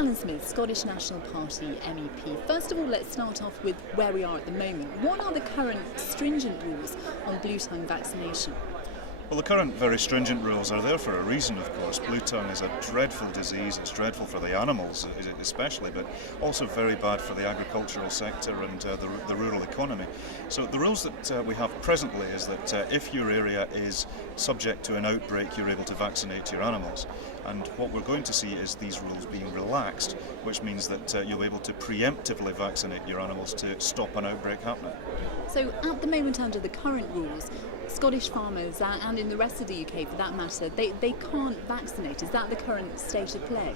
Alyn Smith, Scottish National Party MEP. First of all, let's start off with where we are at the moment. What are the current stringent rules on Bluetongue vaccination? Well, the current very stringent rules are there for a reason, of course. Bluetongue is a dreadful disease. It's dreadful for the animals especially, but also very bad for the agricultural sector and the rural economy. So the rules that we have presently is that if your area is subject to an outbreak, you're able to vaccinate your animals. And what we're going to see is these rules being relaxed, which means that you'll be able to preemptively vaccinate your animals to stop an outbreak happening. So at the moment, under the current rules, Scottish farmers and in the rest of the UK for that matter, they can't vaccinate. Is that the current state of play?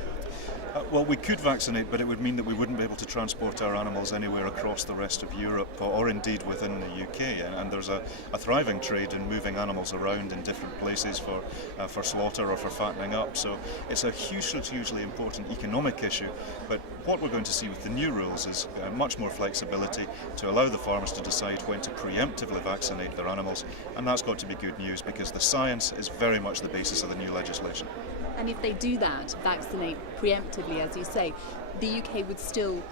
Well, we could vaccinate, but it would mean that we wouldn't be able to transport our animals anywhere across the rest of Europe or indeed within the UK. And there's a thriving trade in moving animals around in different places for slaughter or for fattening up. So it's a hugely important economic issue. But what we're going to see with the new rules is much more flexibility to allow the farmers to decide when to preemptively vaccinate their animals. And that's got to be good news because the science is very much the basis of the new legislation. And if they do that, vaccinate preemptively, as you say, the UK would still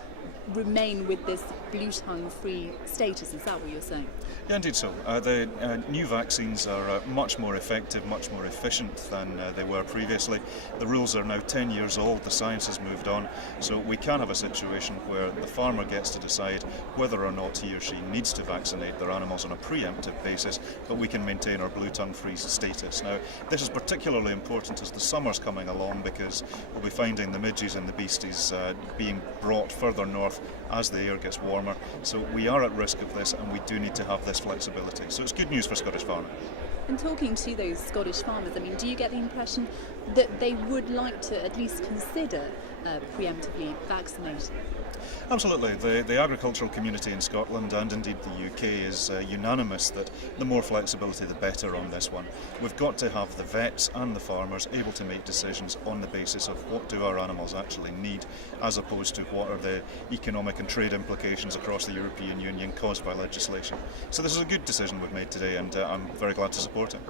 remain with this Bluetongue-free status. Is that what you're saying? Yeah, indeed so. The new vaccines are much more effective, much more efficient than they were previously. The rules are now 10 years old, the science has moved on, so we can have a situation where the farmer gets to decide whether or not he or she needs to vaccinate their animals on a preemptive basis, but we can maintain our Bluetongue-free status. Now, this is particularly important as the summer's coming along because we'll be finding the midges and the beasties being brought further north as the air gets warmer. So we are at risk of this and we do need to have this flexibility. So it's good news for Scottish farmers. And talking to those Scottish farmers, I mean, do you get the impression that they would like to at least consider preemptively vaccinating? Absolutely. The agricultural community in Scotland and indeed the UK is unanimous that the more flexibility the better on this one. We've got to have the vets and the farmers able to make decisions on the basis of what do our animals actually need as opposed to what are the economic and trade implications across the European Union caused by legislation. So this is a good decision we've made today and I'm very glad to support it.